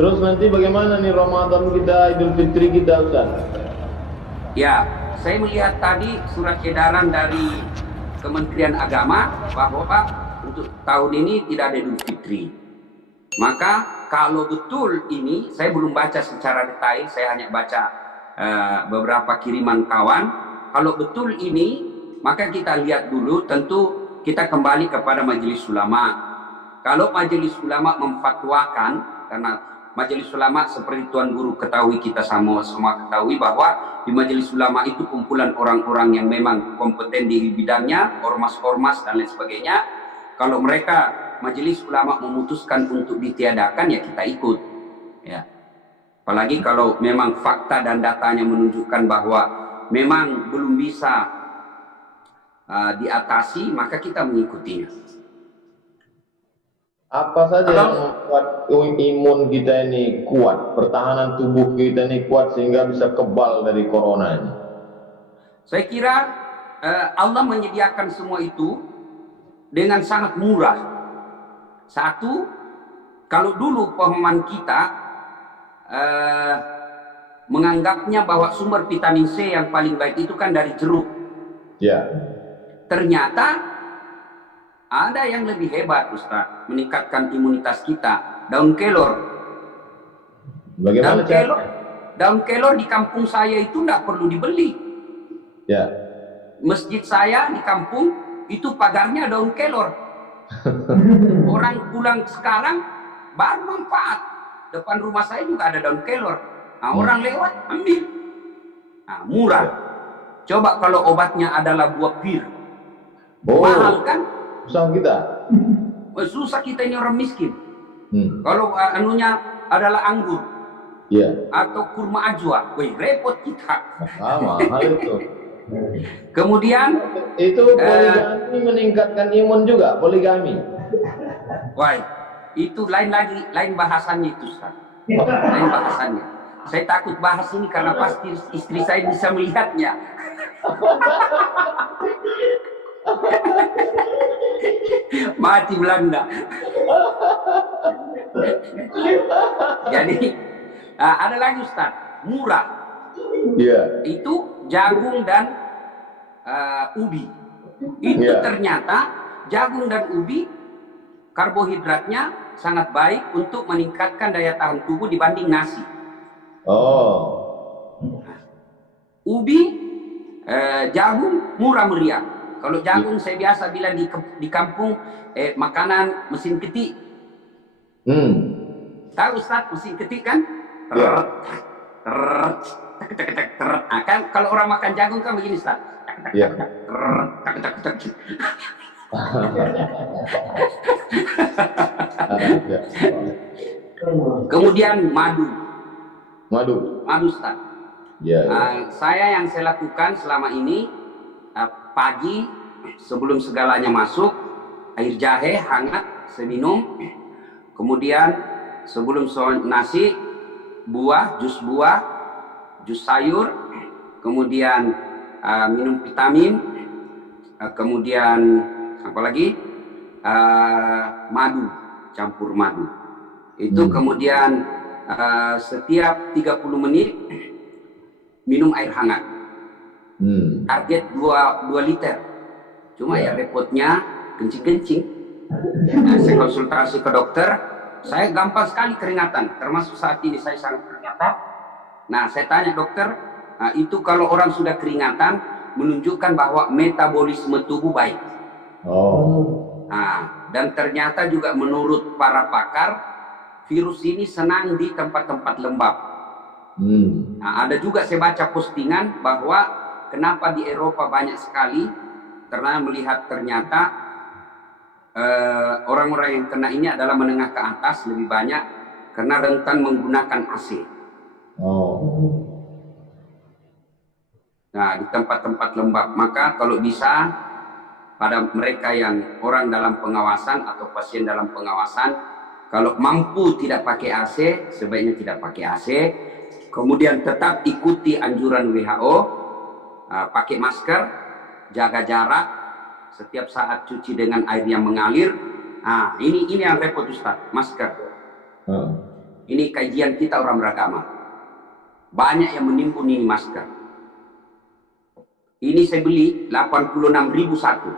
Terus nanti bagaimana nih Ramadan kita, Idul Fitri kita, Ustaz? Ya, saya melihat tadi surat edaran dari Kementerian Agama bahwa untuk tahun ini tidak ada Idul Fitri. Maka kalau betul ini, saya belum baca secara detail, saya hanya baca beberapa kiriman kawan. Kalau betul ini, maka kita lihat dulu, tentu kita kembali kepada Majelis Ulama. Kalau Majelis Ulama memfatwakan, karena Majelis Ulama seperti Tuan Guru ketahui, kita semua ketahui bahwa di Majelis Ulama itu kumpulan orang-orang yang memang kompeten di bidangnya, ormas-ormas dan lain sebagainya. Kalau mereka Majelis Ulama memutuskan untuk ditiadakan, ya kita ikut. Ya. Apalagi kalau memang fakta dan datanya menunjukkan bahwa memang belum bisa diatasi, maka kita mengikutinya. Apa saja yang membuat imun kita ini kuat, pertahanan tubuh kita ini kuat sehingga bisa kebal dari corona ini? Saya kira Allah menyediakan semua itu dengan sangat murah. Satu, kalau dulu pemahaman kita menganggapnya bahwa sumber vitamin C yang paling baik itu kan dari jeruk. Ya. Ternyata ada yang lebih hebat, Ustaz, meningkatkan imunitas kita. Daun kelor. Bagaimana cara? Daun kelor di kampung saya itu tidak perlu dibeli. Ya. Masjid saya di kampung itu pagarnya daun kelor. Orang pulang sekarang baru manfaat. Depan rumah saya juga ada daun kelor. Nah, orang lewat ambil. Nah, murah. Coba kalau obatnya adalah buah pir. Mahal kan? Susah kita. Susah kita ini orang miskin. Kalau anunya adalah anggur. Iya. Atau kurma ajwa, wih, repot kita. Mahal itu. Kemudian itu poligami meningkatkan imun juga, poligami. Wah, itu lain bahasanya itu, Ustaz. Lain bahasanya. Saya takut bahas ini karena pasti istri saya bisa melihatnya. Mati Belanda. Jadi ada lagi, Ustaz, murah. Iya. Itu jagung dan ubi. Itu ternyata jagung dan ubi karbohidratnya sangat baik untuk meningkatkan daya tahan tubuh dibanding nasi. Ubi, jagung murah meriah. Kalau jagung saya biasa bilang di kampung makanan mesin ketik. Tahu, Ustaz, mesin ketik kan? Nah, kan kalau orang makan jagung kan begini, Ustaz. Kemudian madu, Ustaz. Yang saya lakukan selama ini, pagi sebelum segalanya masuk, air jahe hangat saya minum. Kemudian sebelum nasi, jus sayur, kemudian minum vitamin, kemudian apa lagi, madu, campur madu. Itu kemudian setiap 30 menit minum air hangat. Target 2 liter. Cuma ya repotnya kencing-kencing. Nah, saya konsultasi ke dokter, saya gampang sekali keringatan, termasuk saat ini saya sangat keringatan. Nah, saya tanya dokter, itu kalau orang sudah keringatan menunjukkan bahwa metabolisme tubuh baik. Nah, dan ternyata juga menurut para pakar, virus ini senang di tempat-tempat lembab. Nah, ada juga saya baca postingan bahwa kenapa di Eropa banyak sekali, karena melihat ternyata orang-orang yang kena ini adalah menengah ke atas lebih banyak karena rentan menggunakan AC. Nah, di tempat-tempat lembab. Maka kalau bisa pada mereka yang orang dalam pengawasan atau pasien dalam pengawasan, kalau mampu tidak pakai AC, sebaiknya tidak pakai AC. Kemudian tetap ikuti anjuran WHO, pakai masker, jaga jarak, setiap saat cuci dengan air yang mengalir. Ini yang repot, Ustaz, masker. Ini kajian kita orang beragama. Banyak yang menimbun ini masker. Ini saya beli 86.000 satu.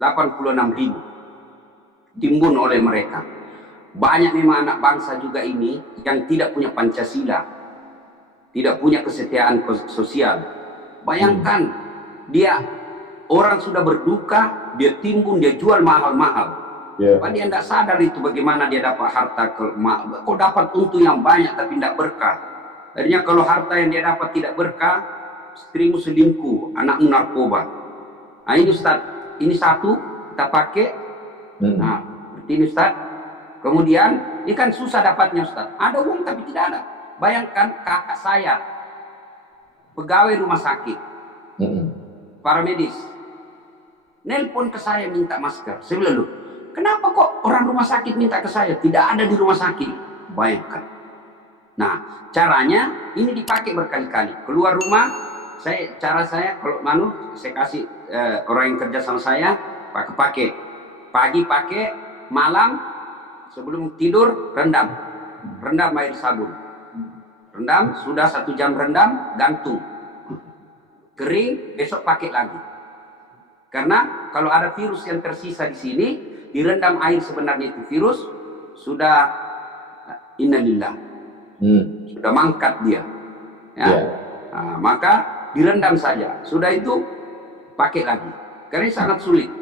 86.000 timbun oleh mereka. Banyak memang anak bangsa juga ini yang tidak punya Pancasila, tidak punya kesetiaan sosial. Bayangkan, dia orang sudah berduka, dia timbun, dia jual mahal-mahal. Padahal dia tidak sadar itu bagaimana dia dapat harta. Kok dapat untung yang banyak tapi tidak berkah. Akhirnya kalau harta yang dia dapat tidak berkah, istrimu selingkuh, anakmu narkoba. Nah ini Ustaz, ini satu kita pakai. Nah, seperti ini Ustaz. Kemudian, ini kan susah dapatnya Ustaz. Ada uang tapi tidak ada. Bayangkan kakak saya, pegawai rumah sakit, para medis, nelpon ke saya minta masker. Saya bilang, loh, kenapa kok orang rumah sakit minta ke saya? Tidak ada di rumah sakit. Bayangkan. Nah, caranya ini dipakai berkali-kali. Keluar rumah, cara saya kalau saya kasih orang yang kerja sama saya pakai. Pagi pakai, malam sebelum tidur rendam air sabun. Rendam, sudah 1 jam rendam, gantung. Kering, besok pakai lagi. Karena kalau ada virus yang tersisa di sini, direndam air sebenarnya itu virus, sudah innalillah. Sudah mangkat dia. Ya. Nah, maka direndam saja. Sudah itu pakai lagi. Karena ini sangat sulit.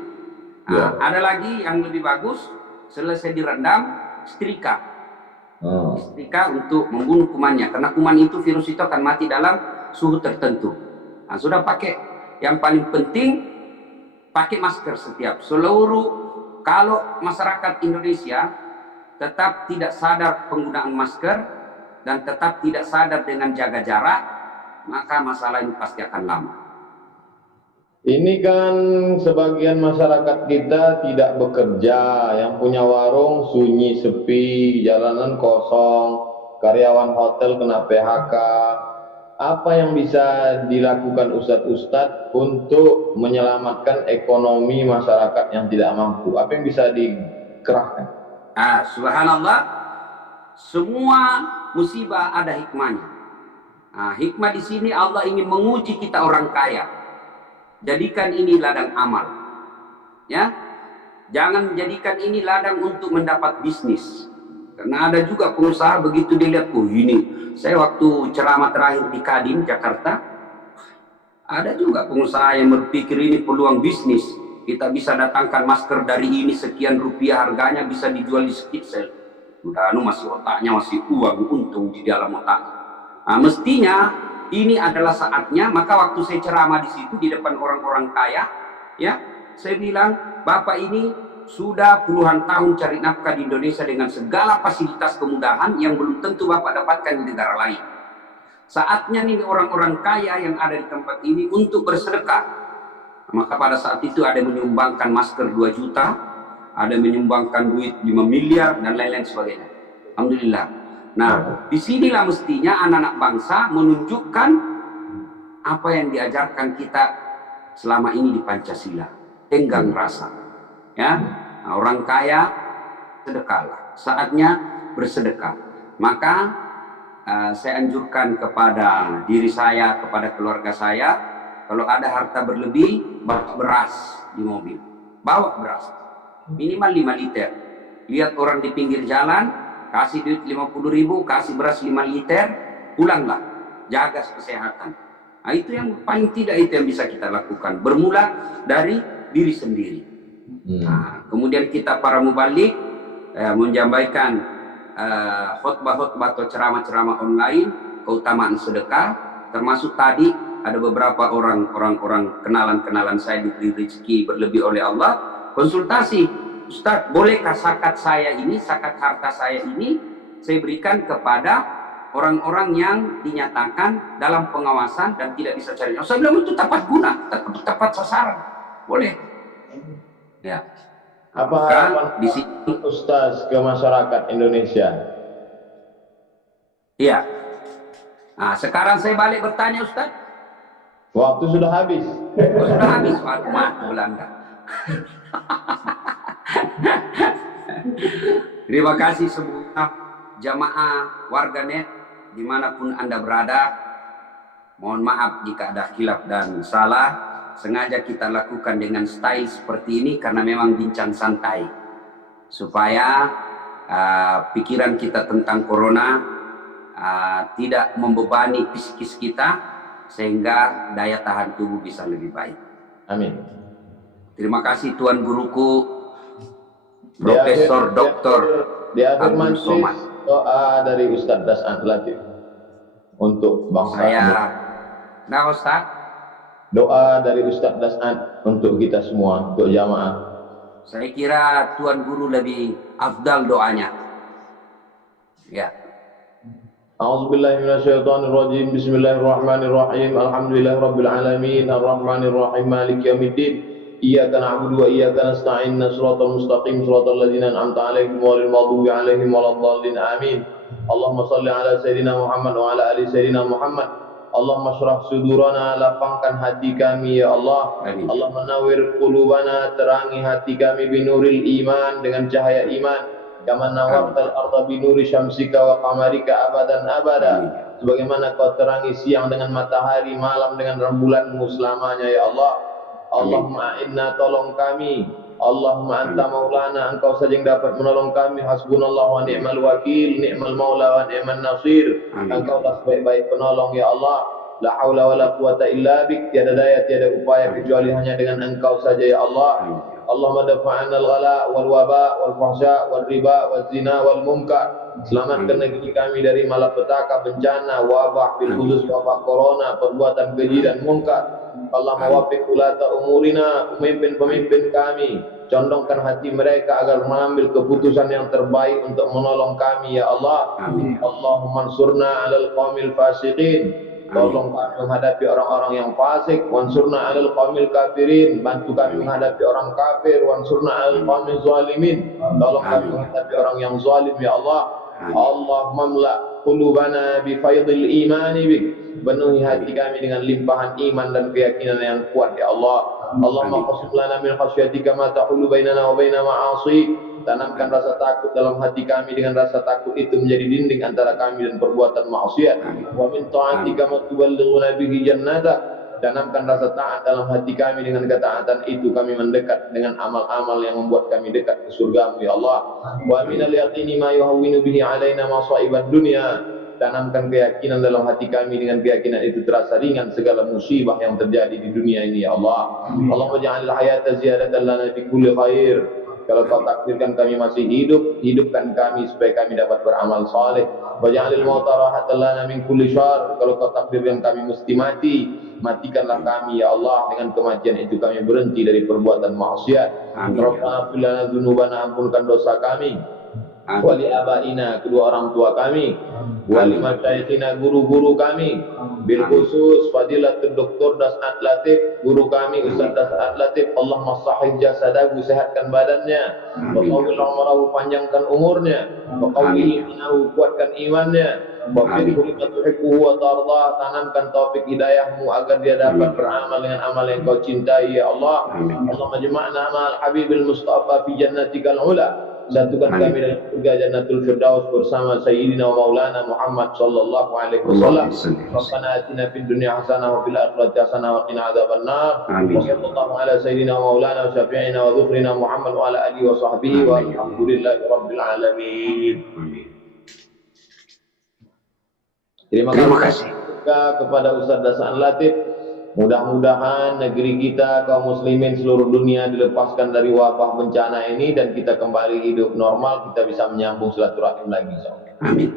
Nah, ada lagi yang lebih bagus, selesai direndam, setrika. Setrika untuk membunuh kumannya, karena kuman itu, virus itu akan mati dalam suhu tertentu. Nah, sudah pakai. Yang paling penting pakai masker setiap seluruh. Kalau masyarakat Indonesia tetap tidak sadar penggunaan masker dan tetap tidak sadar dengan jaga jarak, maka masalah ini pasti akan lama. Ini kan sebagian masyarakat kita tidak bekerja, yang punya warung sunyi sepi, jalanan kosong, karyawan hotel kena PHK. Apa yang bisa dilakukan Ustadz untuk menyelamatkan ekonomi masyarakat yang tidak mampu? Apa yang bisa dikerahkan? Subhanallah, semua musibah ada hikmahnya. Hikmah di sini Allah ingin menguji kita orang kaya. Jadikan ini ladang amal, ya. Jangan menjadikan ini ladang untuk mendapat bisnis. Karena ada juga pengusaha begitu dilihat, ini saya waktu ceramah terakhir di Kadin Jakarta, ada juga pengusaha yang berpikir ini peluang bisnis. Kita bisa datangkan masker dari ini sekian rupiah harganya, bisa dijual di skitsel. Udah masih otaknya, masih uang untung di dalam otak. Nah, mestinya ini adalah saatnya. Maka waktu saya ceramah di situ di depan orang-orang kaya, ya, saya bilang, Bapak ini sudah puluhan tahun cari nafkah di Indonesia dengan segala fasilitas kemudahan yang belum tentu Bapak dapatkan di negara lain. Saatnya nih orang-orang kaya yang ada di tempat ini untuk bersedekah. Maka pada saat itu ada yang menyumbangkan masker 2 juta, ada yang menyumbangkan duit 5 miliar dan lain-lain sebagainya. Alhamdulillah. Nah, disinilah mestinya anak-anak bangsa menunjukkan apa yang diajarkan kita selama ini di Pancasila. Tenggang rasa. Ya, nah, orang kaya sedekahlah. Saatnya bersedekah. Maka saya anjurkan kepada diri saya, kepada keluarga saya, kalau ada harta berlebih, bawa beras di mobil. Bawa beras. Minimal 5 liter. Lihat orang di pinggir jalan, kasih duit 50.000, kasih beras 5 liter, pulanglah. Jaga kesehatan. Nah, itu yang paling tidak itu yang bisa kita lakukan. Bermula dari diri sendiri. Nah, kemudian kita para mubalik menyampaikan khutbah-khutbah atau ceramah-ceramah online keutamaan sedekah, termasuk tadi ada beberapa orang kenalan saya diberi rezeki berlebih oleh Allah, konsultasi, Ustaz, bolehkah zakat saya ini, zakat harta saya ini saya berikan kepada orang-orang yang dinyatakan dalam pengawasan dan tidak bisa cari. Saya bilang itu tepat guna, tepat sasaran, boleh. Ya. Apa harapan di sini Ustaz ke masyarakat Indonesia? Iya. Nah, sekarang saya balik bertanya Ustaz. Waktu sudah habis. Sudah habis, maaf Belanda. Terima kasih semua jamaah warganet dimanapun Anda berada. Mohon maaf jika ada khilaf dan salah. Sengaja kita lakukan dengan style seperti ini karena memang bincang santai. Supaya pikiran kita tentang corona tidak membebani psikis kita, sehingga daya tahan tubuh bisa lebih baik. Amin. Terima kasih Tuan Guruku, Profesor Dr. Di akhir Abdul majlis, Somad. doa dari Ustadz Das'an Latif untuk bangsa. Nah Ustaz, Doa dari Ustadz Das'an untuk kita semua, untuk jamaah. saya kira Tuan Guru lebih afdal doanya. Ya. A'udzubillahi minasyaitonirrajim. Bismillahirrahmanirrahim. Alhamdulillahirabbil alamin. Arrahmanirrahim. Maliki yaumiddin. Iyyaka na'budu wa iyyaka nasta'in. Shiratal mustaqim. Shiratal ladzina an'amta 'alaihim ghairil maghdubi 'alaihim waladdallin. Amin. Allahumma shalli ala sayidina Muhammad wa ala ali sayidina Muhammad. Allahumma syrah sudurana, lapangkan hati kami ya Allah. Amin. Allah menawir qulubana, terangi hati kami binuril iman, dengan cahaya iman. Kama nawartal arda binuri syamsika wa qamarika abadan abada. Sebagaimana kau terangi siang dengan matahari, malam dengan rembulanmu selamanya ya Allah. Allahumma inna, tolong kami. Allahumma anta maulana, engkau saja yang dapat menolong kami. Hasbunallahu wa ni'mal wakil, ni'mal maula wa ni'man nasir. Engkau lah sebaik-baik penolong ya Allah. La haula wa la quwata illa bik, tiada daya tiada upaya kecuali hanya dengan engkau saja ya Allah. Allahumma dafa'anna al-ghala wal waba wal fahsya wal riba wal zina wal munkar. Selamatkan negeri kami dari malapetaka, bencana, wabah, bil khusus wabah corona, perbuatan keji dan munkar. Allah mewaffiq ulata umurina, pemimpin-pemimpin kami, condongkan hati mereka agar mengambil keputusan yang terbaik untuk menolong kami ya Allah. Allahumma ansurna 'alal qaumil fasiqin. Tolong kami menghadapi orang-orang yang fasik. Wansurna 'alal qaumil kafirin. Bantu kami menghadapi orang kafir. Wansurna 'alal qaumil zalimin. Tolong kami menghadapi orang yang zalim ya Allah. Allahumma mla qulubana bi faydil imani bik. Penuhi hati kami dengan limpahan iman dan keyakinan yang kuat ya Allah. Allahumma qasim lana min khasyatika ma tahulu bainana wa baina ma'asik. Tanamkan rasa takut dalam hati kami, dengan rasa takut itu menjadi dinding antara kami dan perbuatan maksiat. Wa min ta'atika ma tuballighuna bihi jannatak. Tanamkan rasa taat dalam hati kami, dengan ketaatan itu kami mendekat dengan amal-amal yang membuat kami dekat ke surga-Mu ya Allah. Wa minal yaqini ma yuhawwinu bihi alaina masa'ibad dunya. Tanamkan keyakinan dalam hati kami, dengan keyakinan itu terasa ringan segala musibah yang terjadi di dunia ini ya Allah. Allahumma ja'alil hayata ziyadatan lana fi kulli khair. Kalau kau takdirkan kami masih hidup, hidupkan kami supaya kami dapat beramal saleh. Waj'alil mauta rahatan lana min kulli syarr. Kalau kau takdirkan kami mesti mati, matikanlah kami ya Allah. Dengan kematian itu kami berhenti dari perbuatan maksiat. Rabbana ighfir lana dzunubana, ampunkan dosa kami. Wali abaina, kedua orang tua kami. Wali masyaikhina, guru-guru kami. Bil khusus Fadilatul Doktor Das'an Latif, guru kami Ustaz Das'an Latif. Allah masahih jasadahu, sehatkan badannya. Wa qawil umrahu, panjangkan umurnya. Wa qawil imanahu, kuatkan imannya. Wa firhu lima tuhibbuhu wa tardah, tanamkan taufik hidayahmu agar dia dapat beramal dengan amal yang kau cintai ya Allah. Allahumma jama'na ma'al habibil mustafa fi jannatikal ula. Satukan kami dalam surga Jannatul Firdaus bersama Sayyidina wa Maulana Muhammad sallallahu alaihi wasallam. Rabbana atina fid dunya hasanah wa fil akhirati hasanah wa qina adzabannar. Wa sallallahu ala Sayyidina wa Maulana wa syafi'ina wa dzufrina Muhammad wa ala alihi wa sahbihi wa alhamdulillahi rabbil alamin. Terima kasih juga kepada Ustaz Das'an Latif. Mudah-mudahan negeri kita, kaum muslimin seluruh dunia dilepaskan dari wabah bencana ini dan kita kembali hidup normal, kita bisa menyambung silaturahim lagi. Amin.